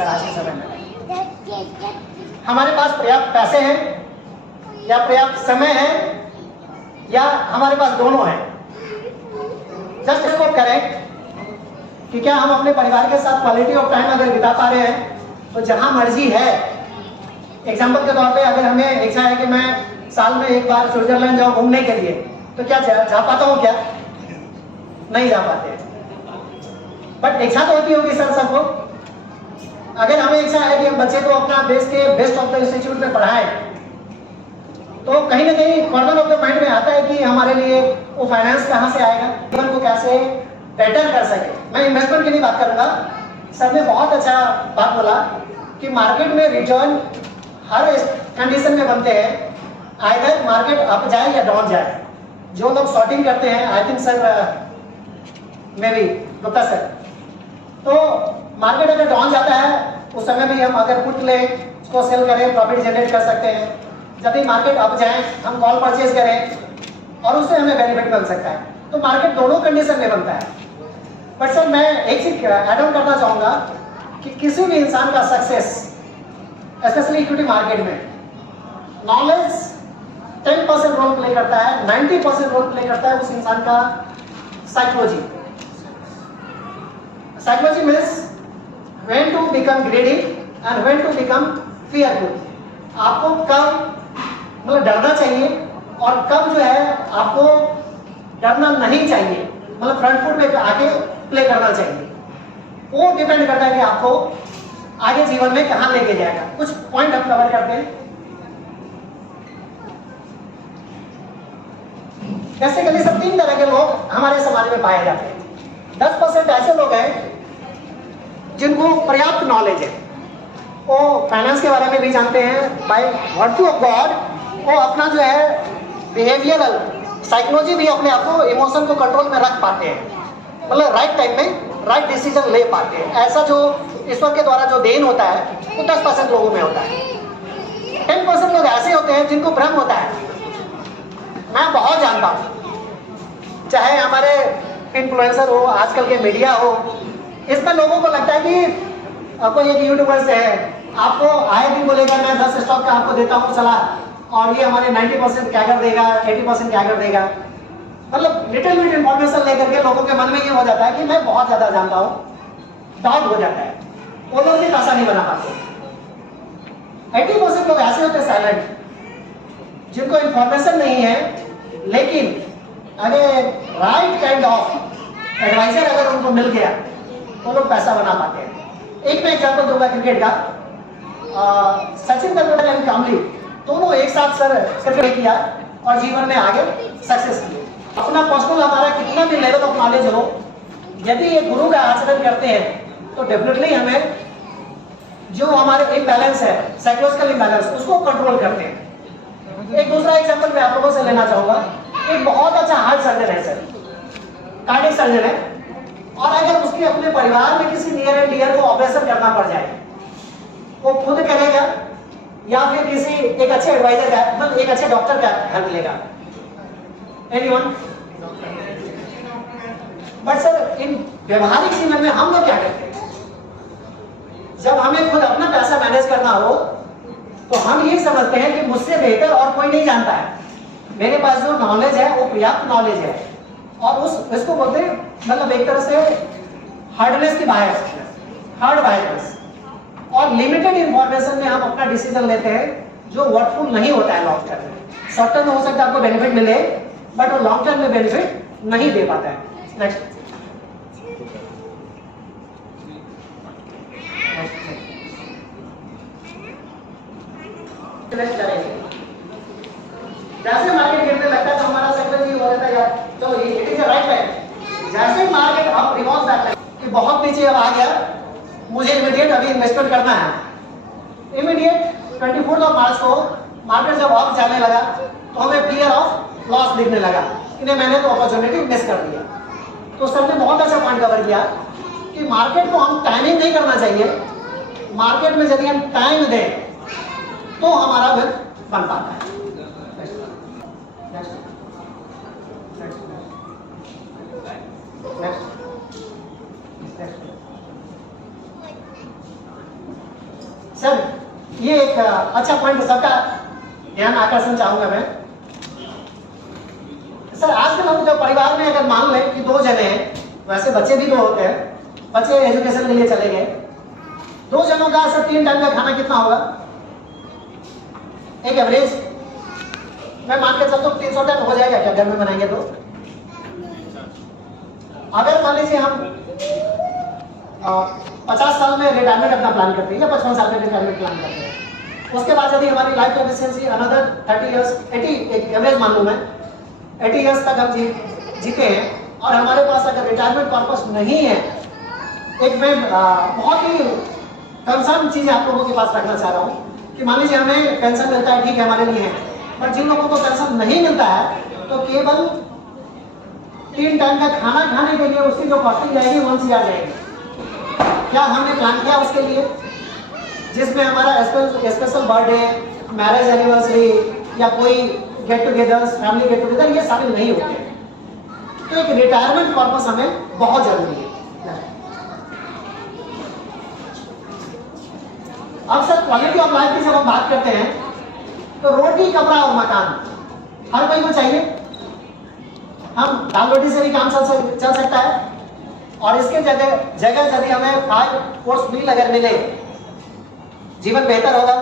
Sir आज के समय में। हमारे पास पर्याप्त पैसे हैं या पर्याप्त समय है या हमारे पास दोनों है। जस्ट इसको करें कि क्या हम अपने परिवार के साथ क्वालिटी ऑफ टाइम अगर बिता पा रहे हैं तो जहां मर्जी है। एग्जाम्पल के तौर पे अगर हमें इच्छा है कि मैं साल में एक बार स्विट्जरलैंड जाऊं घूमने के लिए, तो क्या जा पाता हूं क्या? नहीं जा पाते। बट इच्छा तो होती होगी सर सबको। अगर हमें इच्छा है कि हम बच्चे को अपना देश के बेस्ट ऑफ द इंस्टीट्यूट में पढ़ाएं, तो कहीं ना कहीं कॉर्नर ऑफ द माइंड में आता है कि हमारे लिए वो फाइनेंस कहाँ से आएगा, जीवन को कैसे बेटर कर सके। मैं इन्वेस्टमेंट की नहीं बात करूंगा। सर ने बहुत अच्छा बात बोला कि मार्केट में रिटर्न हर कंडीशन में बनते हैं, आइदर मार्केट अप जाए या डाउन जाए। जो लोग शॉर्टिंग करते हैं, I think sir may be Gupta sir, तो मार्केट अगर डाउन जाता है उस समय भी हम अगर पुट ले उसको सेल करें, प्रॉफिट जनरेट कर सकते हैं। जब भी मार्केट अप जाए हम कॉल परचेज करें और उससे हमें बेनिफिट मिल सकता है। तो मार्केट दोनों कंडीशन में बनता है। बट सर मैं एक चीज ऐड ऑन करना चाहूंगा कि किसी भी इंसान का सक्सेस, स्पेशली इक्विटी मार्केट में, नॉलेज 10% रोल प्ले करता है, 90% रोल प्ले करता है उस इंसान का psychology. Psychology means when to become greedy and when to become fearful. आपको कब मतलब डरना चाहिए और कब जो है आपको डरना नहीं चाहिए, मतलब फ्रंट फुट पे आके प्ले करना चाहिए। वो डिपेंड करता है कि आपको आगे जीवन में कहां लेके जाएगा। कुछ पॉइंट हम कवर करते हैं। बेसिकली सब 3 तरह के लोग हमारे समाज में पाए जाते हैं। 10% ऐसे लोग हैं जिनको पर्याप्त नॉलेज है, वो फाइनेंस के बारे में भी जानते हैं, बाय वर्च्यू ऑफ गॉड वो अपना जो है बिहेवियरल साइकोलॉजी भी अपने आप को, इमोशन को कंट्रोल में रख पाते हैं, मतलब राइट टाइम में राइट डिसीजन ले पाते हैं। ऐसा जो ईश्वर के द्वारा जो देन होता है वो 10% लोगों में होता है। 10% लोग ऐसे होते हैं जिनको भ्रम होता है। मैं बहुत जानता हूँ, चाहे हमारे इन्फ्लुएंसर हो, आजकल के मीडिया हो, इसमें लोगों को लगता है कि आपको एक यूट्यूबर से है, आपको आए दिन बोलेगा मैं 10 स्टॉक का आपको देता हूँ सलाह और ये हमारे 90% क्या कर देगा, 80% क्या कर देगा। मतलब लिटिल बिट इंफॉर्मेशन लेकर के लोगों के मन में ये हो जाता है कि मैं बहुत ज्यादा जानता हूँ, डाउट हो जाता है। वो लोग भी पैसा नहीं बना पाते। 80% लोग ऐसे होते हैं साइलेंट, जिनको इंफॉर्मेशन नहीं है, लेकिन अगर राइट काइंड ऑफ एडवाइजर अगर उनको मिल गया तो लोग पैसा बना पाते हैं। एक मैं एग्जांपल दूंगा क्रिकेट का। सचिन तेंदुलकर एंड कामली दोनों एक साथ सर क्रिकेट किया और जीवन में आगे सक्सेस किए। अपना पर्सनल हमारा कितना भी लेवल ऑफ नॉलेज हो, यदि ये गुरु का आचरण करते हैं तो डेफिनेटली हमें जो हमारे इम्बैलेंस है, साइकोलॉजिकल इम्बैलेंस, उसको कंट्रोल करते हैं। एक दूसरा एग्जांपल मैं आप लोगों से लेना चाहूंगा। एक बहुत अच्छा हार्ट सर्जन है सर, कार्डियक सर्जन है, और अगर उसके अपने परिवार में किसी नियर एंड डियर को ऑपरेशन करना पड़ जाए, वो खुद करेगा या फिर किसी एक अच्छे एडवाइजर का, मतलब एक अच्छे डॉक्टर का हेल्प लेगा? एनीवन? बट सर इन व्यवहारिक जीवन में हम लोग क्या करते हैं? जब हमें खुद अपना पैसा मैनेज करना हो तो हम ये समझते हैं कि मुझसे बेहतर और कोई नहीं जानता है, मेरे पास जो नॉलेज है वो पर्याप्त नॉलेज है, और इसको बोलते हैं मतलब एक तरह से हार्डनेस की बायस, हार्ड बायस। और लिमिटेड इंफॉर्मेशन में हम अपना डिसीजन लेते हैं जो वर्कफुल नहीं होता है लॉन्ग टर्म में। शॉर्ट टर्म में हो सकता है आपको बेनिफिट मिले, बट वो लॉन्ग टर्म में बेनिफिट नहीं दे पाता है। नेक्स्ट। जैसे मार्केट गिरने लगता है तो हमारा साइकोलॉजी हो जाता है यार चलो ये इट इज राइट टाइम। जैसे मार्केट अब रिवर्स बैक कि बहुत नीचे अब आ गया, मुझे इमीडिएट अभी इन्वेस्टमेंट करना है, इमीडिएट 24 मार्च को मार्केट जब अप जाने लगा तो हमें फियर ऑफ लॉस दिखने लगा, इन्हें मैंने तो अपॉर्चुनिटी मिस कर दिया। तो सर ने बहुत अच्छा पॉइंट कवर किया कि मार्केट को हम टाइमिंग नहीं करना चाहिए, मार्केट में यदि हम टाइम दें तो हमारा वेल्थ बन पाता है। सर ये एक अच्छा पॉइंट सबका ध्यान आकर्षण चाहूंगा मैं। सर आजकल हम जब परिवार में अगर मान लें कि 2 जने हैं, वैसे बच्चे भी 2 होते हैं, बच्चे एजुकेशन के लिए चले गए, 2 जनों का सर 3 टाइम का खाना कितना होगा? एक एवरेज मैं मान के चलता हूँ 300 टाइम हो जाएगा क्या घर में बनाएंगे तो? अगर मान लीजिए हम 50 साल में रिटायरमेंट अपना प्लान करते हैं या 55 साल में रिटायरमेंट प्लान करते हैं, उसके बाद यदि हमारी लाइफ एफिशिएंसी अनदर 30 इयर्स 80 एक एवरेज मान लूं मैं 80 इयर्स तक हम जीते हैं और हमारे पास अगर रिटायरमेंट पर्पस नहीं है, एक मैं बहुत ही कंसर्न चीज आप लोगों के पास रखना चाह रहा हूँ कि मान लीजिए हमें पेंशन मिलता है, ठीक है हमारे लिए है, पर जिन लोगों को पेंशन नहीं मिलता है तो केवल 3 टाइम का खाना खाने के लिए उसकी जो कॉस्टिंग जाएगी 1 CR जाएगी। क्या हमने प्लान किया उसके लिए जिसमें हमारा स्पेशल बर्थडे, मैरिज एनिवर्सरी या कोई get together, family get together ये शामिल नहीं होते हैं। तो एक रिटायरमेंट पर्पस हमें बहुत जरूरी है। अब सर क्वालिटी ऑफ लाइफ की जब हम बात करते हैं तो रोटी, कपड़ा और मकान हर कोई को चाहिए। हम दाल रोटी से भी काम चल सकता है और इसके जगह यदि हमें 5 कोर्स मील अगर मिले, जीवन बेहतर होगा।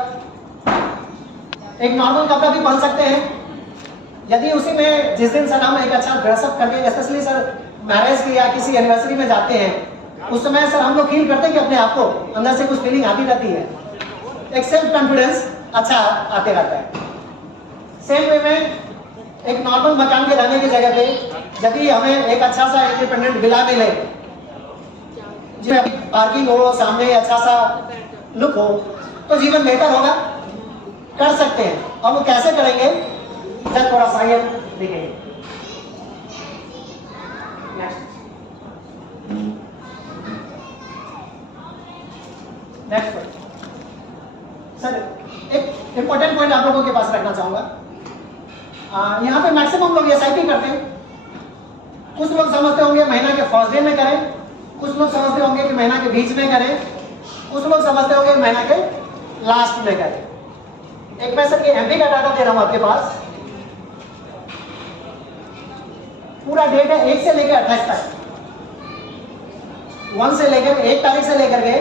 एक नॉर्मल कपड़ा भी पहन सकते हैं यदि उसी में जिस दिन सर हम एक अच्छा ड्रेसअप करके, स्पेशली सर मैरिज की या किसी एनिवर्सरी में जाते हैं, उस समय सर हम लोग फील करते हैं कि अपने आप को अंदर से कुछ फीलिंग आती रहती है, एक सेल्फ कॉन्फिडेंस अच्छा आते रहता है। सेम वे में एक नॉर्मल मकान के रहने की जगह पे यदि हमें एक अच्छा सा इंडिपेंडेंट विला मिले जिसमें पार्किंग हो, सामने अच्छा सा लुक हो, तो जीवन बेहतर होगा। कर सकते हैं और वो कैसे करेंगे जब थोड़ा सा ये देखेंगे। नेक्स्ट सर एक इंपॉर्टेंट पॉइंट आप लोगों के पास रखना चाहूंगा। यहाँ पे मैक्सिमम लोग एसआईपी करते हैं। कुछ लोग समझते होंगे महीना के फर्स्ट डे में करें, कुछ लोग समझते होंगे कि महीना के बीच में करें, कुछ लोग समझते होंगे महीना के लास्ट में करें। एक मैं सर एमपी का डाटा दे रहा हूं आपके पास। पूरा डेट है 1 से लेकर 28 तक, 1 से लेकर 1 तारीख से लेकर के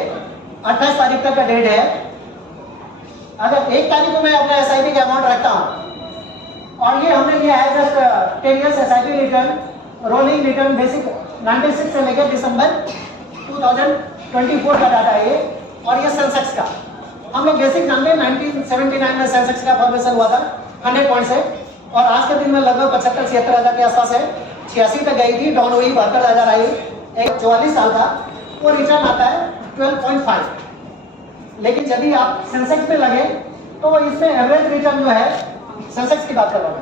28 तारीख तक का डेट है। अगर 1 तारीख को मैं अपना एसआईपी का अमाउंट रखता हूं और ये हमने लिया है just 10 years SIP return, rolling return basic 96 से लेकर दिसंबर 2024 का डाटा है ये, और ये सेंसेक्स का हम लोग बेसिक जानते हैं 1979 में सेंसेक्स का फॉर्मेशन हुआ था 100 पॉइंट से, और आज के दिन में लगभग 75-76 हज़ार के आसपास है। 86 तक गई थी, डाउन हुई, 72,000 आई, एक 44 साल था, वो रिटर्न आता है 12.5। लेकिन यदि आप सेंसेक्स में लगे तो इसमें एवरेज रिटर्न जो है, सेंसेक्स की बात कर रहा हूं,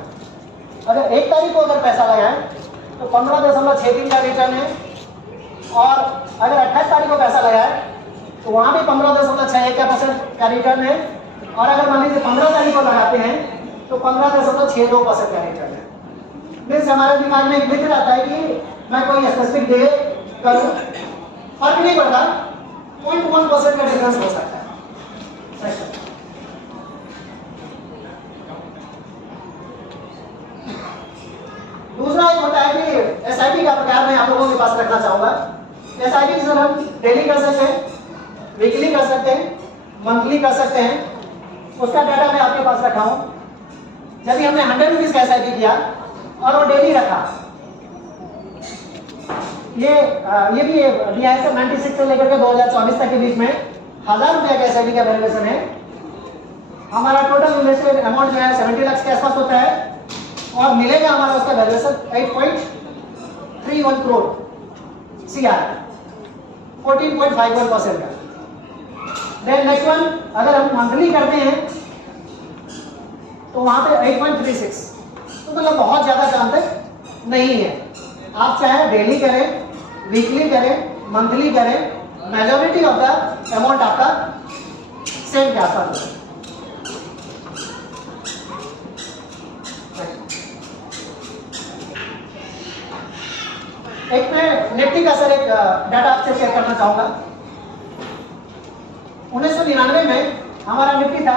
अगर 1 तारीख को अगर पैसा लगाए तो 15.63 का रिटर्न है, और अगर 28 तारीख को पैसा लगाए तो वहां भी 15.61% का रिटर्न है, और अगर मान लीजिए 15 तारीख को लगाते हैं तो 15.62% का रिटर्न है। मीन्स हमारे दिमाग में एक मित्र आता है कि मैं कोई स्पेसिफिक डे करूं, फर्क नहीं पड़ता, 0.1% का डिफरेंस हो सकता है। दूसरा एक होता है कि एसआईपी का प्रकार मैं आप लोगों के पास रखना चाहूंगा। एसआईपी सर हम डेली कर सकते हैं, वीकली कर सकते हैं, मंथली कर सकते हैं। उसका डाटा मैं आपके पास रखा हूं। यदि हमने 100 रुपीज का एसआईपी किया और वो डेली रखा, ये भी दिया है सर 96 से लेकर के 2024 तक के बीच में 1000 रुपया का एसआईपी का वैल्यूएशन है। हमारा टोटल इन्वेस्टेड अमाउंट जो है 70 लाख के आसपास होता है, और मिलेगा हमारा उसका वैल्यूएशन 8.31 करोड़ CR, 14.51% का। देन नेक्स्ट वन, अगर हम मंथली करते हैं तो वहां पे 8.36, तो मतलब बहुत ज्यादा काम तक नहीं है। आप चाहे डेली करें, वीकली करें, मंथली करें, मेजॉरिटी ऑफ द अमाउंट आपका सेम के आसपास है। एक मैं निफ्टी का सर एक डाटा आपसे शेयर करना चाहूंगा। 1999 में हमारा निफ्टी था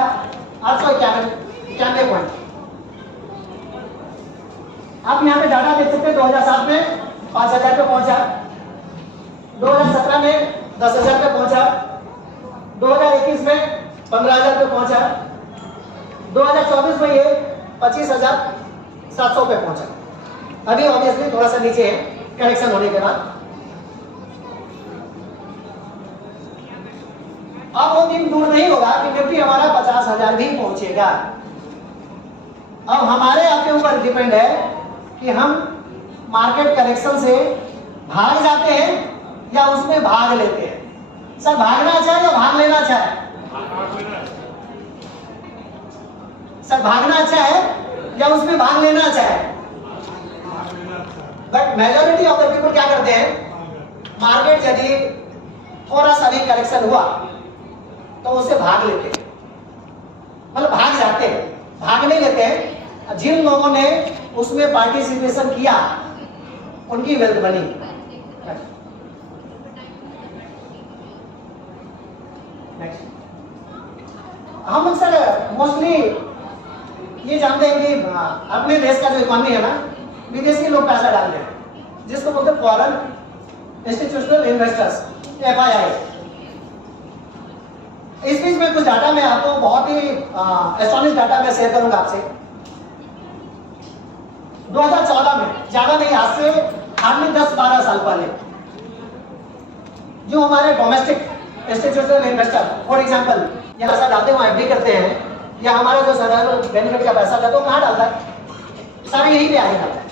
891 पॉइंट। आप यहाँ पे डाटा देख सकते हैं 2007 में 5000 पे पहुंचा, 2017 में 10,000 पे पहुंचा, 2021 में 15,000 पे पहुंचा, 2024 में ये 25,700 पे पहुंचा। अभी ऑब्वियसली थोड़ा सा नीचे है करेक्शन होने के बाद। अब वो दिन दूर नहीं होगा कि निफ्टी हमारा 50,000 भी पहुंचेगा। अब हमारे आपके ऊपर डिपेंड है कि हम मार्केट करेक्शन से भाग जाते हैं या उसमें भाग लेते हैं। सर भागना अच्छा है या भाग लेना अच्छा है? सर भागना अच्छा है या उसमें भाग लेना अच्छा है? But majority of the people क्या करते हैं, मार्केट यदि थोड़ा सा भी करेक्शन हुआ तो उसे भाग लेते हैं, मतलब भाग जाते हैं, भाग नहीं लेते हैं। जिन लोगों ने उसमें पार्टिसिपेशन किया उनकी वेल्थ बनी। नेक्स्ट, हम लोग सर मोस्टली ये जानते हैं कि अपने देश का जो इकोनॉमी है ना, विदेशी लोग पैसा डालते हैं, जिसको बोलते हैं फॉरेन इंस्टीट्यूशनल इन्वेस्टर्स, FII। इस बीच में कुछ डाटा मैं आपको बहुत ही एस्टोनिश डाटा मैं शेयर करूंगा आपसे। 2014 में, ज्यादा नहीं, आज से हार्डली 10-12 साल पहले, जो हमारे domestic institutional investor for example यहाँ पैसा डालते हैं, FD करते हैं, या हमारा जो सदर बेनिफिट का पैसा था तो कहाँ डालता है? सारे यही पे आगे डालता है,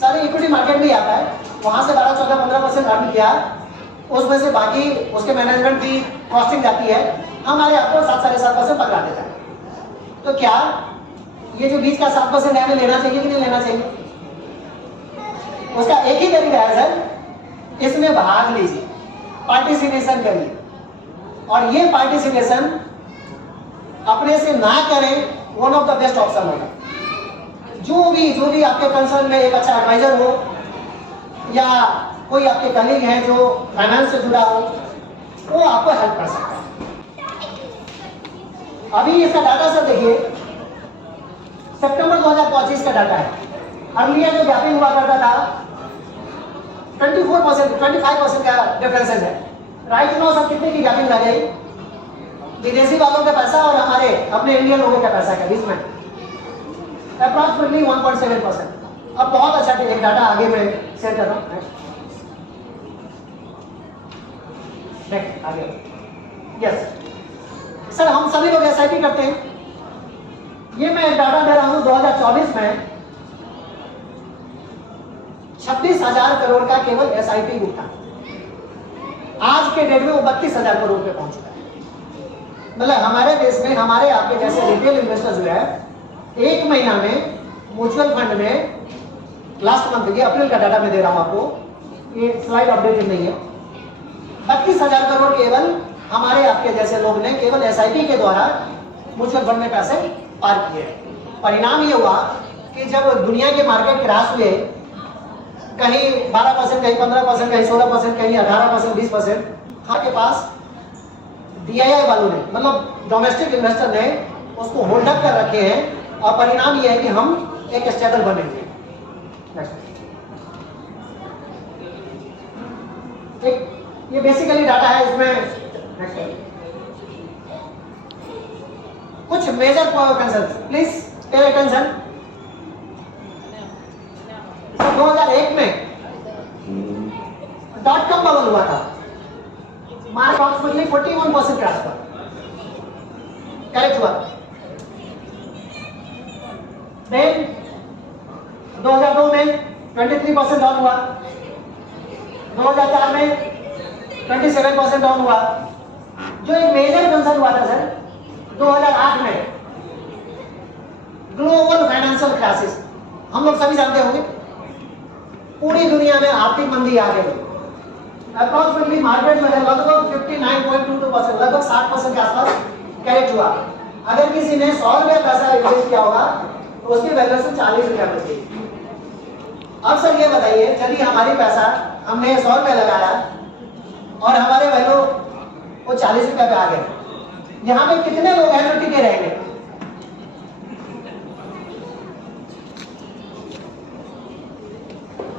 सारे इक्विटी मार्केट में आता है। वहां से 12-14-15% अर्न किया, उसमें से बाकी उसके मैनेजमेंट की कॉस्टिंग जाती है, हमारे आपको 7-7.5% पकड़ा देता है। तो क्या ये जो बीच का 7% है हमें लेना चाहिए कि नहीं लेना चाहिए? उसका एक ही तरीका है सर, इसमें भाग लीजिए, पार्टिसिपेशन करिए, और ये पार्टिसिपेशन अपने से ना करें, one of the best option होगा। जो भी आपके कंसर्न में एक अच्छा एडवाइजर हो या कोई आपके कलीग हैं जो फाइनेंस से जुड़ा हो, वो आपको हेल्प कर सकता है। अभी इसका डाटा सर देखिए, सितंबर 2025 का डाटा है। अर्लियर जो गैपिंग हुआ करता था 24%, 25% का डिफरेंसेस है। राइट नाउ सर कितने की गैपिंग रह गई? विदेशी वालों का पैसा और हमारे अपने इंडियन लोगों का पैसा के बीच में अप्रॉक्सिमेटली 1.7%। अब बहुत अच्छा एक डाटा आगे मैं शेयर कर रहा हूँ। नेक्स्ट आगे, यस सर, हम सभी लोग SIP करते हैं। ये मैं डाटा दे रहा हूं 2024 में 26,000 करोड़ का केवल SIP बुक था। आज के डेट में वो 32,000 करोड़ पे पहुंच चुका है। मतलब हमारे देश में हमारे आपके जैसे रिटेल इन्वेस्टर्स जो है, एक महीना में म्यूचुअल फंड में लास्ट मंथ के अप्रैल का डाटा मैं दे रहा हूं आपको, ये स्लाइड अपडेटेड नहीं है, 32,000 करोड़ केवल हमारे आपके जैसे लोग ने केवल SIP के द्वारा म्यूचुअल फंड में पैसे पार किए। परिणाम ये हुआ कि जब दुनिया के मार्केट क्रैश हुए, कहीं 12%, कहीं 15%, कहीं 16%, कहीं 18%, 20%, आपके पास DII वालों ने, मतलब डोमेस्टिक इन्वेस्टर ने उसको होल्ड अप कर रखे हैं, और परिणाम ये है कि हम एक स्टेबल बनेंगे। एक ये बेसिकली डाटा है, इसमें कुछ major concerns, please pay attention. 2001 में .com बबल हुआ था, मार्केट अप्रॉक्सिमेटली 41% क्रैश पर करेक्ट हुआ। देन 2002 में 23% डाउन हुआ, 2004 में 27% डाउन हुआ। जो एक मेजर कंसर्न हुआ था सर 2008 में, ग्लोबल फाइनेंशियल क्राइसिस, हम लोग सभी जानते होंगे, पूरी दुनिया में आर्थिक मंदी आ गई। अप्रॉक्सिमेटली मार्केट में लगभग 59.22%, लगभग 60% के आसपास करेक्ट हुआ। अगर किसी ने 100 रुपया पैसा इन्वेस्ट किया होगा तो उसकी वैल्यूएशन 40 रुपया बची। अब सर ये बताइए, यदि हमारी पैसा हमने 100 रुपया लगाया और हमारे वैल्यू वो 40 रुपया पे आ गए, यहां पे कितने लोग हैं जो टिके रहेंगे?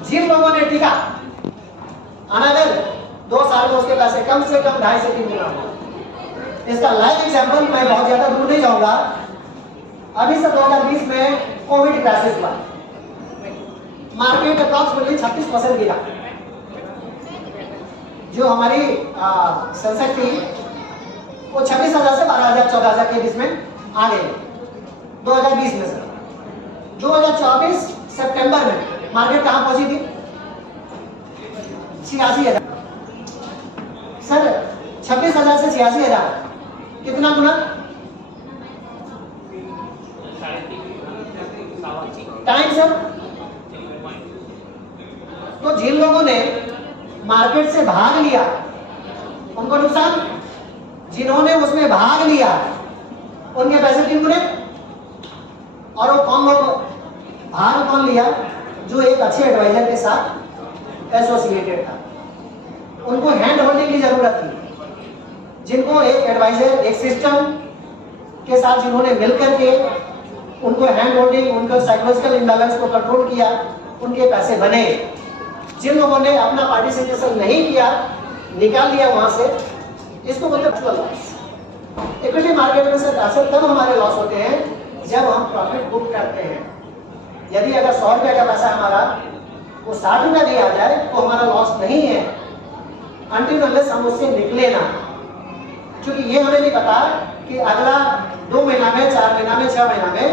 जिन लोगों ने टिका, अनदर 2 साल में उसके पैसे कम से कम 2.5 से 3 गुना होगा। इसका लाइव एग्जाम्पल मैं बहुत ज्यादा दूर नहीं जाऊंगा। अभी से 2020 में कोविड क्राइसिस हुआ, मार्केट अप्रॉक्सिमेटली 36% गिरा। जो हमारी सेंसेक्स थी वो 26,000 से 12,000 14,000 के बीच में आ गई 2020 में। सर 2024 सितंबर में मार्केट कहां पहुंची थी? 86,000। सर 26,000 से 86,000 कितना गुना? Time sir. तो जिन लोगों ने मार्केट से भाग लिया उनको नुकसान, जिन्होंने उसमें भाग लिया उनके पैसे 3 गुने। और वो कौन लोग भाग कौन लिया? जो एक अच्छे एडवाइजर के साथ एसोसिएटेड था, उनको हैंड होल्डिंग की जरूरत थी। जिनको एक एडवाइजर, एक सिस्टम के साथ जिन्होंने मिलकर के उनको हैंड होल्डिंग, उनको साइकोलॉजिकल इम्बैलेंस को कंट्रोल किया, उनके पैसे बने। जिन लोगों ने अपना पार्टिसिपेशन नहीं किया, निकाल दिया वहां से, इसको बोलते हैं लॉस। इक्विटी मार्केट में से पैसे तब हमारे लॉस होते हैं जब हम प्रॉफिट बुक करते हैं। यदि अगर 100 रुपए का पैसा हमारा वो 60 रुपए दिया जाए तो हमारा लॉस नहीं है, अनटिल अनलेस हम उससे निकले ना। क्योंकि ये हमें नहीं पता कि अगला 2 महीना में, 4 महीना में, 6 महीना में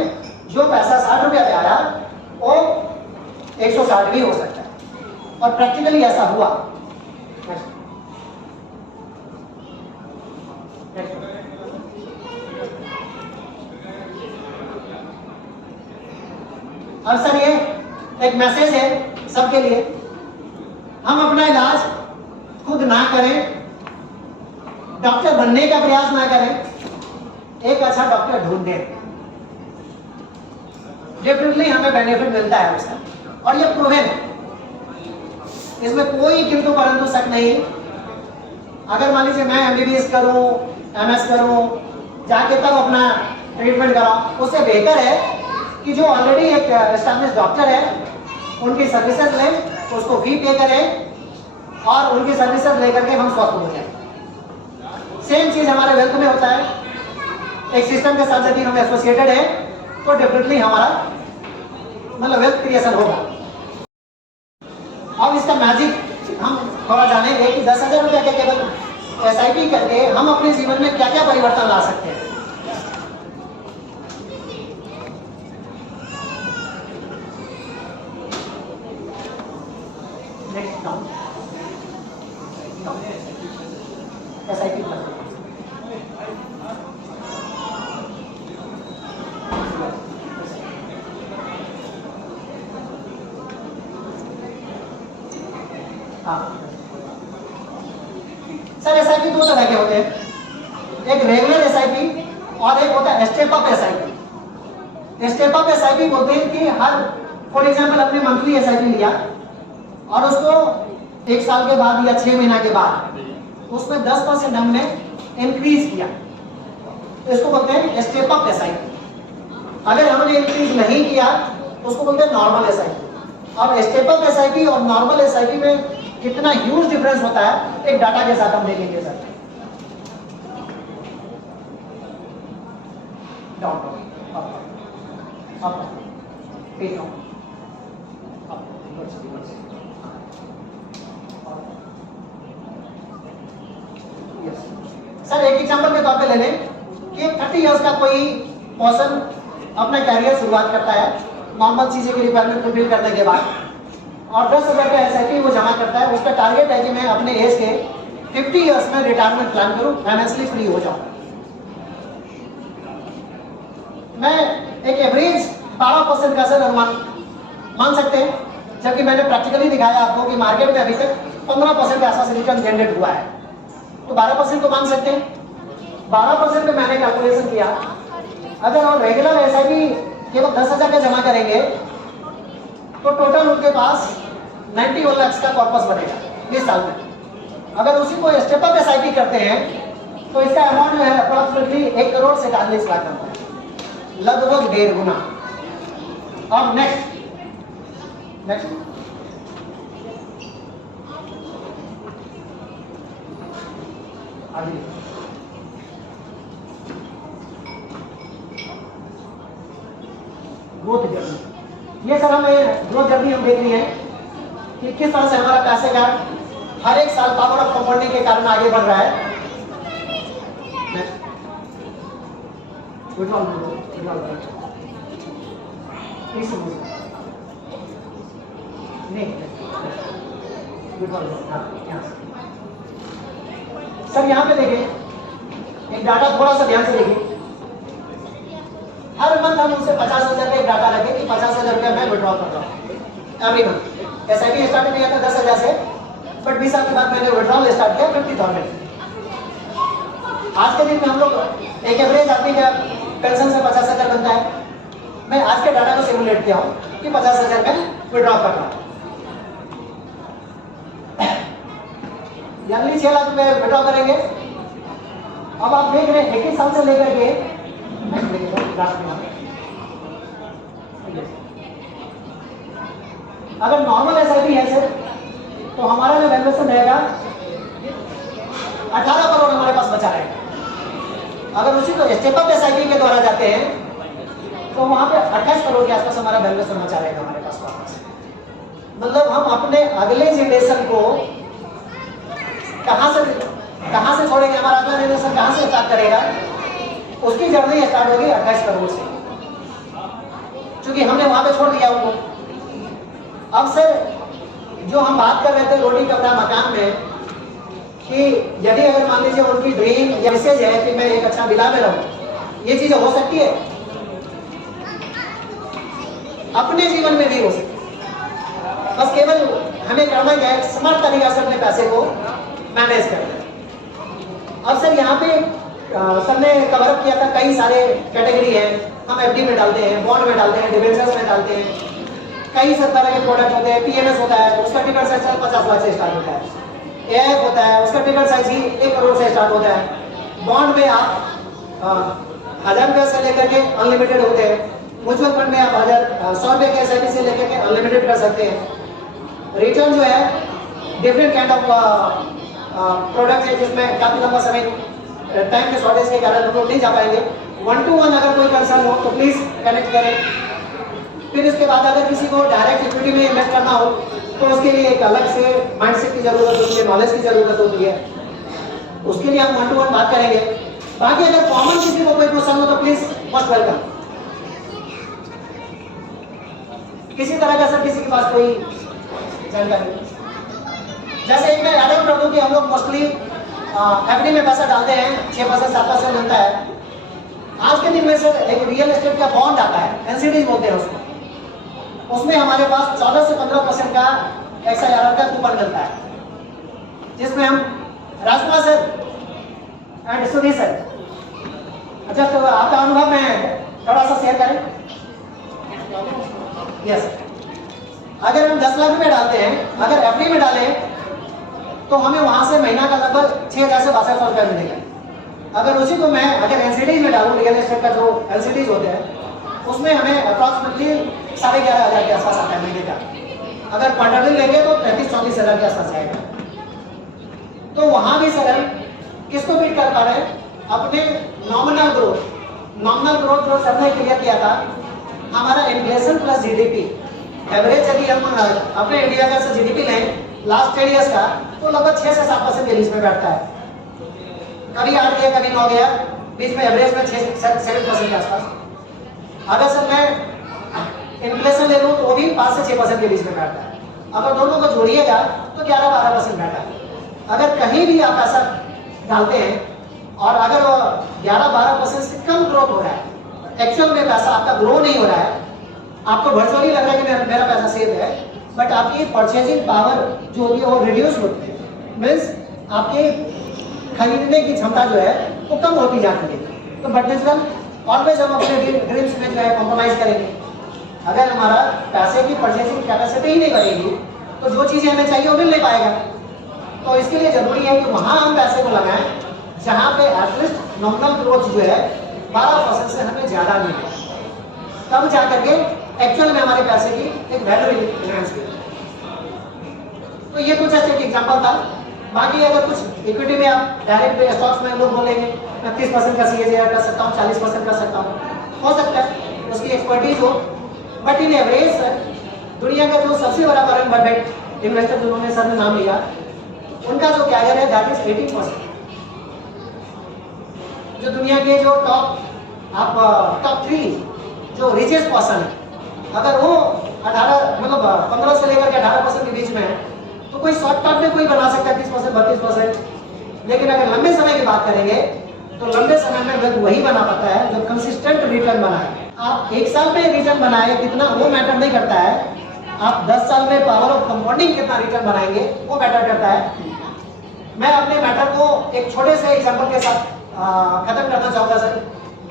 जो पैसा 60 रुपया पे आया वो 160 भी हो सकता है। और प्रैक्टिकली ऐसा हुआ। अब सर ये एक मैसेज है सबके लिए, हम अपना इलाज खुद ना करें, डॉक्टर बनने का प्रयास ना करें, एक अच्छा डॉक्टर ढूंढें। डेफिनेटली हमें बेनिफिट मिलता है उसका, और ये प्रूवन है, इसमें कोई किंतु परंतु शक नहीं। अगर मान लीजिए मैं एमबीबीएस करूं, एमएस करूं, जाके तब अपना ट्रीटमेंट कराऊं, उससे बेहतर है कि जो ऑलरेडी एक एस्टैब्लिश डॉक्टर है उनकी सर्विसेज लें, उसको फी पे करें और उनकी सर्विसेज लेकर के हम स्वस्थ हो जाए। सेम चीज हमारे वेल्थ में होता है। एक सिस्टम के साथ यदि हम एसोसिएटेड है तो डेफिनेटली हमारा मतलब वेल्थ क्रिएशन होगा। अब इसका मैजिक हम थोड़ा जानेंगे कि 10,000 रुपया के केवल एसआईपी करके हम अपने जीवन में क्या क्या परिवर्तन ला सकते हैं। एसआईपी सर एसआईपी 2 तरह के होते हैं, एक रेगुलर एसआईपी और एक होता है step up SIP. Step up SIP बोलते हैं कि हर फॉर एग्जांपल अपने मंथली एसआईपी लिया और उसको 1 साल के बाद या 6 महीना के बाद उसमें 10% हमने इंक्रीज किया, इसको बोलते हैं स्टेप अप एसआईपी। अगर हमने इंक्रीज नहीं किया उसको बोलते हैं नॉर्मल एसआईपी। अब स्टेप अप एसआईपी और नॉर्मल एसआईपी में कितना ह्यूज डिफरेंस होता है एक डाटा के साथ हम देखेंगे sir. Down up up page down up sir एक एग्जांपल के तौर पे ले लें कि 30 इयर्स का कोई पर्सन अपना कैरियर शुरुआत करता है नॉर्मल चीजें की रिक्वायरमेंट फुलफिल करने के बाद, और 10,000 का एसआईपी वो जमा करता है। उसका टारगेट है कि मैं अपने एज के 50 इयर्स में रिटायरमेंट प्लान करूं, फाइनेंशियली फ्री हो जाऊं। मैं एक एवरेज 12% का सर अनुमान मान सकते हैं, जबकि मैंने प्रैक्टिकली दिखाया आपको कि मार्केट में अभी तक 15% के आसपास रिटर्न जनरेट हुआ है, तो 12% को मान सकते हैं। 12% पे मैंने कैलकुलेशन किया, अगर हम रेगुलर एसआईपी केवल 10,000 का जमा करेंगे तो टोटल उनके पास 91 लाख का कॉर्पस बनेगा 20 साल में। अगर उसी को स्टेप अप एसआईपी करते हैं तो इसका अमाउंट जो है अप्रोक्सीमेटली 1 करोड़ 47 लाख बनता है, लगभग 1.5 गुना। अब नेक्स्ट आगे ग्रोथ जर्नी। ये सर हमें ग्रोथ जर्नी हम देख रही है कि किस तरह से हमारा पैसे का हर एक साल पावर ऑफ कंपाउंडिंग के कारण आगे बढ़ रहा है। सर यहाँ पे देखिए एक डाटा थोड़ा सा ध्यान से देखिए। हर मंथ हम उनसे 50,000 का एक डाटा रखें कि 50,000 रुपया मैं विड्रॉ करता हूँ एवरी मंथ। एसआईपी स्टार्ट किया था 10,000 से, बट 20 साल के बाद मैंने विड्रॉल स्टार्ट किया 50,000। आज के दिन में हम लोग एक एवरेज आदमी का पेंशन से 50,000 बनता है। मैं आज के डाटा को सिमुलेट किया हूँ कि 50,000 में विड्रॉ कर रहा हूँ, यानी 6 लाख रुपए विड्रॉ करेंगे। अब आप देख रहे हैं 21 साल से लेकर के अगर नॉर्मल एसआईपी है सर तो हमारा जो वैल्यूएशन रहेगा 18 करोड़ हमारे पास बचा रहेगा। अगर उसी को स्टेप अप एसआईपी के द्वारा जाते हैं तो वहां पे 28 करोड़ के आसपास हमारा वैल्यूएशन बचा रहेगा हमारे पास वापस। मतलब हम अपने अगले जनरेशन को कहां से छोड़ेंगे, हमारा अगला जनरेशन कहां से स्टार्ट करेगा, उसकी जर्नी स्टार्ट होगी 28 करोड़ से, क्योंकि हमने वहां पे छोड़ दिया उनको। अब सर जो हम बात कर रहे थे रोटी कपड़ा मकान में कि यदि अगर मान लीजिए उनकी ड्रीम या मैसेज है कि मैं एक अच्छा विला में रहूं, ये चीजें हो सकती है, अपने जीवन में भी हो सकती है। बस केवल हमें करना क्या है, स्मार्ट तरीका से अपने पैसे को मैनेज करना है। अब सर यहाँ पे सर ने कवर अप किया था कई सारे कैटेगरी है। हम एफडी में डालते हैं, बॉन्ड में डालते हैं, डिबेंचर्स में डालते हैं, कई सब तरह के प्रोडक्ट होते हैं। पीएमएस होता है, उसका टिकट साइज 50 लाख से स्टार्ट होता है। एएफ होता है, उसका टिकट साइज ही 1 करोड़ से स्टार्ट होता है। बॉन्ड में आप 1000 रुपये से लेकर के अनलिमिटेड होते हैं। म्यूचुअल फंड में आप 100 रुपये के एसआईपी से लेकर के अनलिमिटेड कर सकते हैं। रिटर्न जो है डिफरेंट काइंड ऑफ प्रोडक्ट है जिसमें काफी लंबा समय टाइम के शॉर्टेज के कारण हम लोग नहीं जा पाएंगे। 1-to-1 अगर कोई कंसर्न हो तो प्लीज कनेक्ट करें। फिर इसके बाद अगर किसी को डायरेक्ट इक्विटी में इन्वेस्ट करना हो तो उसके लिए एक अलग से माइंडसेट की जरूरत होती है, नॉलेज की जरूरत होती है, उसके लिए हम 1-to-1 बात करेंगे। बाकी अगर कॉमन किसी को कोई क्वेश्चन हो तो प्लीज मोस्ट वेलकम। किसी तरह का सर किसी के पास कोई जानकारी, जैसे एक मैं ऐड ऑन कर दूं कि हम लोग मोस्टली एफडी में पैसा डालते हैं, 6% 7% मिलता है। आज के दिन में सर एक रियल एस्टेट का बॉन्ड आता है, एनसीडी बोलते हैं उसको, उसमें हमारे पास 14 से 15% का XIRR का कूपन मिलता है, जिसमें हम राजकुमार सर एंड सुधीर सर, अच्छा तो आपका अनुभव में थोड़ा सा शेयर करें। यस, अगर हम 10 लाख रुपए डालते हैं, अगर एफडी में डालें तो हमें वहां से महीना का लगभग 6,000 से 6200 रुपया मिलेगा। अगर उसी को मैं अगर एनसीडीज में डालूं, रियल एस्टेट का जो एनसीडीज होते हैं उसमें हमें अप्रॉक्सीमेटली 11,500 के आसपास आता है महीने का। अगर क्वार्टरली लेंगे तो 33-34 हज़ार के आसपास जाएगा। तो वहां भी सर किसको बीट कर पा रहे हैं, अपने नॉमिनल ग्रोथ जो सर ने क्लियर किया था, हमारा इन्फ्लेशन प्लस जीडीपी एवरेज यदि हम अपने इंडिया का जीडीपी लें लास्ट 10 इयर्स का तो लगभग 6 से 7% के बीच में बैठता है। कभी 8 गया कभी 9 गया, बीच में एवरेज में 6-7% के आसपास। अगर सर मैं इन्फ्लेशन ले लूँ तो वो भी 5 से 6% के बीच में बैठता है। अगर दोनों को जोड़िएगा तो 11-12% बैठा है। अगर कहीं भी आप ऐसा डालते हैं और अगर 11-12% से कम ग्रोथ हो रहा है, एक्चुअल में पैसा आपका ग्रो नहीं हो रहा है, आपको वर्चुअली लग रहा है कि मेरा पैसा सेव है, बट आपकी परचेजिंग पावर जो होती है वो रिड्यूस होती है, मीन्स आपकी खरीदने की क्षमता जो है वो कम होती जाती है। तो बट नेचुरल ऑलवेज हम अपने ड्रीम्स में जो है कॉम्प्रोमाइज करेंगे। अगर हमारा पैसे की परचेजिंग कैपेसिटी ही नहीं बढ़ेगी तो जो चीज़ें हमें चाहिए वो मिल नहीं पाएगा। तो इसके लिए जरूरी है कि वहाँ हम पैसे को लगाएं जहाँ पे एटलीस्ट नॉमिनल ग्रोथ जो है 12% से हमें ज्यादा मिले, तब जाकर के एक्चुअल में हमारे पैसे की एक वैल्यू इनहेंस हुई। तो ये कुछ ऐसे एक एग्जांपल था। बाकी अगर कुछ इक्विटी में आप डायरेक्ट स्टॉक्स में लोग बोलेंगे मैं 30% का CAGR कर सकता हूँ, 40% कर सकता हूँ, हो सकता है उसकी एक्सपर्टीज हो, बट इन एवरेज दुनिया का जो सबसे बड़ा वॉरेन बफेट इन्वेस्टर जिन्होंने सर ने नाम लिया, उनका जो कैरियर है दैट इज 18%। जो दुनिया के जो टॉप 3 जो रिचेस्ट पर्सन है, अगर वो 15 से लेकर के 18% के बीच में है, तो कोई शॉर्ट टर्म में कोई बना सकता है 30%, 32%। लेकिन अगर लंबे समय की बात करेंगे तो लंबे समय में वेल्थ वही बना पाता है जो कंसिस्टेंट रिटर्न बनाए। आप एक साल में रिटर्न बनाए कितना वो मैटर नहीं करता है, आप 10 साल में पावर ऑफ कंपाउंडिंग कितना रिटर्न बनाएंगे वो मैटर करता है। मैं अपने मैटर को एक छोटे से एग्जांपल के साथ खत्म करना चाहूंगा सर।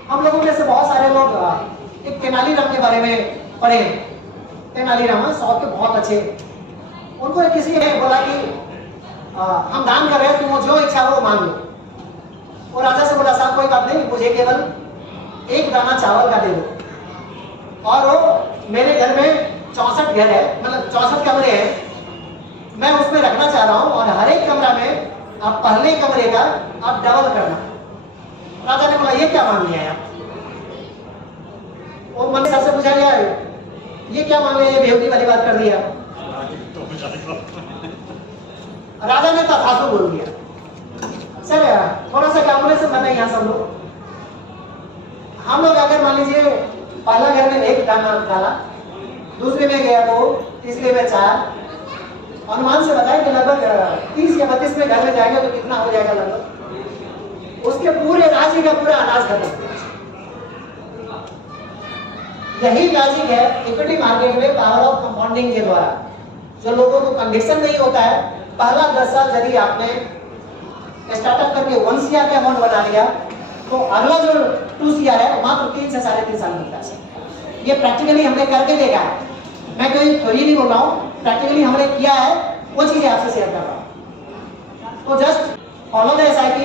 हम लोगों में से बहुत सारे लोग एक तेनालीराम के बारे में पढ़े हैं। तेनालीराम साउथ के बहुत अच्छे, उनको किसी ने बोला कि हम दान कर रहे हैं, तुम जो इच्छा हो मांग लो। और राजा से बोला साहब कोई बात नहीं, मुझे केवल एक दाना चावल का दे दो, और वो मेरे घर में 64 घर है, मतलब 64 कमरे हैं, मैं उसमें रखना चाह रहा हूं, और हर एक कमरा में आप पहले कमरे का आप डबल करना। राजा ने बोला ये क्या मांग लिया यार? वो मन से पूछा गया ये क्या मांग लिया, ये बेवकूफी वाली बात कर दिया। राजा ने तथास्तु बोल दिया। सर थोड़ा सा कैलकुलेशन करना है यहाँ सब लोग। हम लोग अगर मान लीजिए पहला घर में 1 दाना डाला, दूसरे में गया 2, तीसरे में 4, अनुमान से बताएं कि लगभग 30 या 32 में घर में जाएगा तो कितना हो जाएगा लगभग? उसके पूरे राज्य का पूरा अनाज खत्म। यही लॉजिक है इक्विटी मार्केट में पावर ऑफ कंपाउंडिंग के द्वारा। जो लोगों को कन्विक्शन नहीं होता है, पहला 10 साल यदि आपने स्टार्टअप करके 1 CR का अमाउंट बना लिया, तो अगला जो 2 CR है मात्र 3 से 3.5 साल मिलता है। ये प्रैक्टिकली हमने करके देखा है, मैं कोई थ्योरी नहीं बोल रहा हूँ, प्रैक्टिकली हमने किया है, वो चीजें आपसे शेयर कर रहा हूँ। तो जस्ट फॉलो द SIP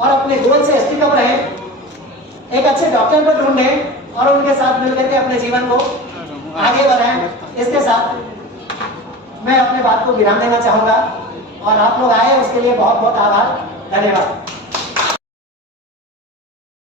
और अपने गोल से स्टिक अप रहें, एक अच्छे डॉक्टर को ढूंढें और उनके साथ मिलकर के अपने जीवन को आगे बढ़ाएं। इसके साथ मैं अपने बात को विराम देना चाहूंगा, और आप लोग आए उसके लिए बहुत बहुत आभार, धन्यवाद।